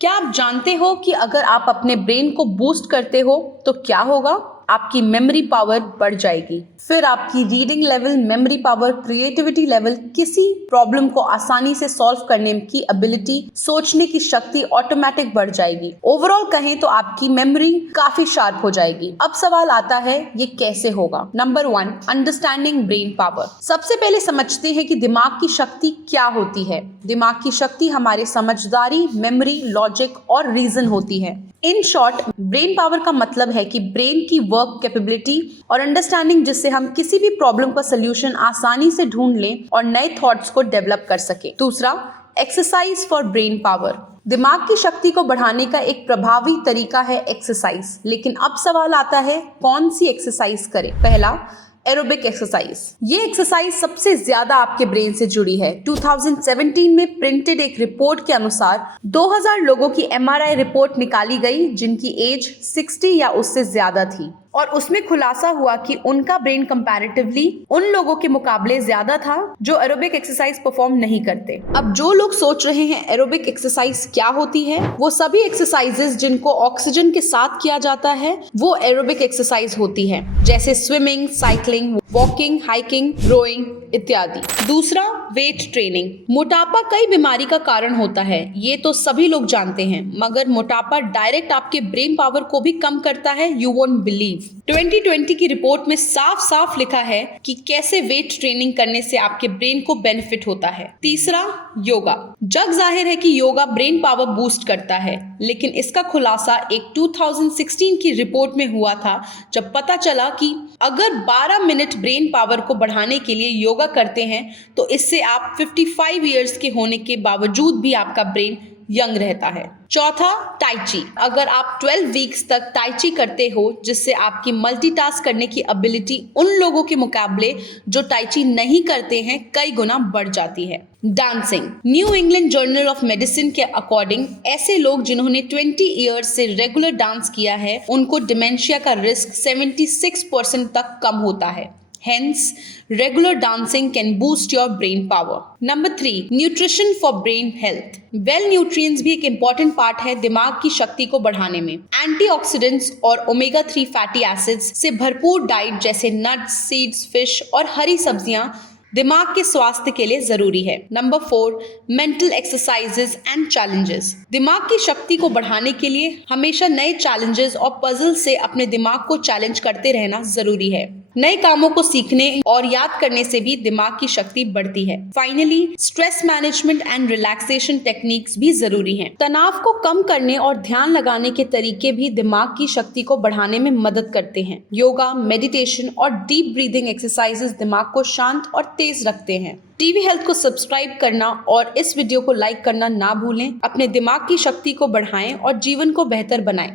क्या आप जानते हो कि अगर आप अपने ब्रेन को बूस्ट करते हो तो क्या होगा? आपकी मेमोरी पावर बढ़ जाएगी। फिर आपकी reading level, memory power, creativity level, किसी प्रॉब्लम को आसानी से सॉल्व करने की एबिलिटी, सोचने की शक्ति ऑटोमेटिक बढ़ जाएगी। ओवरऑल कहें तो आपकी मेमोरी काफी शार्प हो जाएगी। अब सवाल आता है, ये कैसे होगा? Number 1, understanding brain power. सबसे पहले समझते हैं कि दिमाग की शक्ति क्या होती है। दिमाग की शक्ति हमारे समझदारी, मेमोरी, लॉजिक और रीजन होती है। इन शॉर्ट, ब्रेन पावर का मतलब है कि ब्रेन की वर्क कैपेबिलिटी और अंडरस्टैंडिंग, जिससे हम किसी भी प्रॉब्लम का सलूशन आसानी से ढूंढ लें और नए थॉट्स को डेवलप कर सके। दूसरा, एक्सरसाइज फॉर ब्रेन पावर। दिमाग की शक्ति को बढ़ाने का एक प्रभावी तरीका है एक्सरसाइज। लेकिन अब सवाल आता है, कौन सी एक्सरसाइज करें? पहला, एरोबिक एक्सरसाइज। ये एक्सरसाइज सबसे ज्यादा आपके ब्रेन से जुड़ी है। 2017 में प्रिंटेड एक रिपोर्ट के अनुसार 2000 लोगों की MRI रिपोर्ट निकाली गई जिनकी एज 60 या उससे ज्यादा थी, और उसमें खुलासा हुआ कि उनका ब्रेन कंपैरेटिवली उन लोगों के मुकाबले ज्यादा था जो एरोबिक एक्सरसाइज परफॉर्म नहीं करते। अब जो लोग सोच रहे हैं एरोबिक एक्सरसाइज क्या होती है, वो सभी एक्सरसाइजेस जिनको ऑक्सीजन के साथ किया जाता है वो एरोबिक एक्सरसाइज होती है, जैसे swimming, cycling, walking, hiking, rowing इत्यादि। दूसरा, वेट ट्रेनिंग। मोटापा कई बीमारी का कारण होता है, ये तो सभी लोग जानते हैं, मगर मोटापा डायरेक्ट आपके ब्रेन पावर को भी कम करता है। You won't believe. 2020 की रिपोर्ट में साफ साफ लिखा है कि कैसे वेट ट्रेनिंग करने से आपके ब्रेन को बेनिफिट होता है। तीसरा, योगा। जग जाहिर है कि योगा ब्रेन पावर बूस्ट करता है, लेकिन इसका खुलासा एक 2016 की रिपोर्ट में हुआ था, जब पता चला कि अगर 12 मिनट ब्रेन पावर को बढ़ाने के लिए योगा करते हैं तो इससे आप 55 इयर्स के होने के बावजूद भी आपका ब्रेन यंग रहता है। चौथा, टाइची। अगर आप 12 वीक्स तक टाइची करते हो, जिससे आपकी मल्टीटास्क करने की एबिलिटी उन लोगों के मुकाबले जो टाइची नहीं करते हैं कई गुना बढ़ जाती है। Dancing. New England journal of medicine के अकॉर्डिंग ऐसे लोग जिन्होंने 20 इयर्स से रेगुलर डांस किया है उनको डिमेंशिया का रिस्क 76% तक कम होता है। Hence, regular dancing can boost your brain power. Number 3, nutrition for brain health. Well nutrients भी एक important part है दिमाग की शक्ति को बढ़ाने में। एंटीऑक्सीडेंट्स और ओमेगा 3 फैटी एसिड्स से भरपूर डाइट जैसे नट्स, सीड्स, फिश और हरी सब्जियां दिमाग के स्वास्थ्य के लिए जरूरी है। Number 4, mental exercises and challenges. दिमाग की शक्ति को बढ़ाने के लिए हमेशा नए चैलेंजेस और पजल से अपने दिमाग को चैलेंज करते रहना जरूरी है। नए कामों को सीखने और याद करने से भी दिमाग की शक्ति बढ़ती है। Finally, stress management and relaxation techniques भी जरूरी हैं। तनाव को कम करने और ध्यान लगाने के तरीके भी दिमाग की शक्ति को बढ़ाने में मदद करते हैं। योगा, मेडिटेशन और डीप ब्रीदिंग एक्सरसाइजेस दिमाग को शांत और तेज रखते हैं। टीवी हेल्थ को सब्सक्राइब करना और इस वीडियो को लाइक करना ना भूलें। अपने दिमाग की शक्ति को बढ़ाएं और जीवन को बेहतर बनाएं।